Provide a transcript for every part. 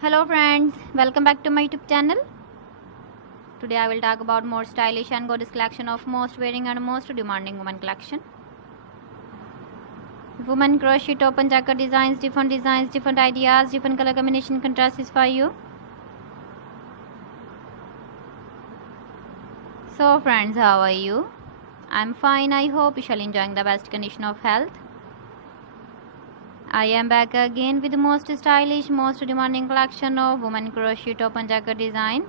Hello friends, welcome back to my YouTube channel. Today I will talk about more stylish and gorgeous collection of most wearing and most demanding women collection. Women crochet top and jacket designs, different ideas, different color combination contrasts for you. So friends, how are you? I'm fine. I hope you shall enjoying the best condition of health. I am back again with the most stylish, most demanding collection of women crochet top and jacket design.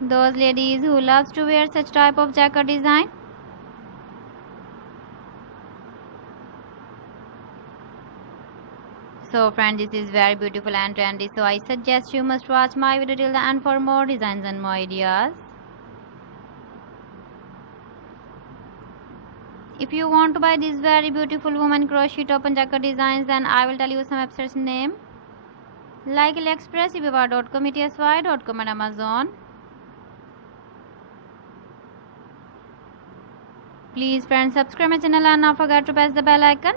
Those ladies who loves to wear such type of jacket design. So friends, this is very beautiful and trendy, so I suggest you must watch my video till the end for more designs and more ideas. If you want to buy these very beautiful woman crochet top and jacket designs, then I will tell you some websites name like AliExpress, eBay.com, ETSY.com and Amazon. Please friends, subscribe my channel and not forget to press the bell icon.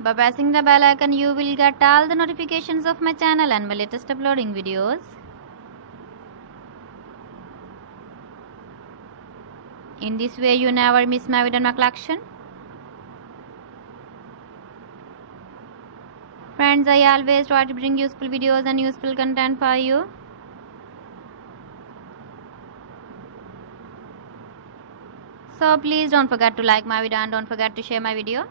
By pressing the bell icon, you will get all the notifications of my channel and my latest uploading videos. In this way, you never miss my video and my collection. Friends, I always try to bring useful videos and useful content for you. So please don't forget to like my video and don't forget to share my video.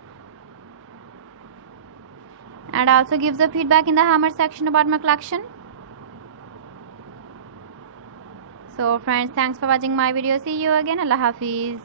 And also give the feedback in the comment section about my collection. So friends, thanks for watching my video. See you again. Allah Hafiz.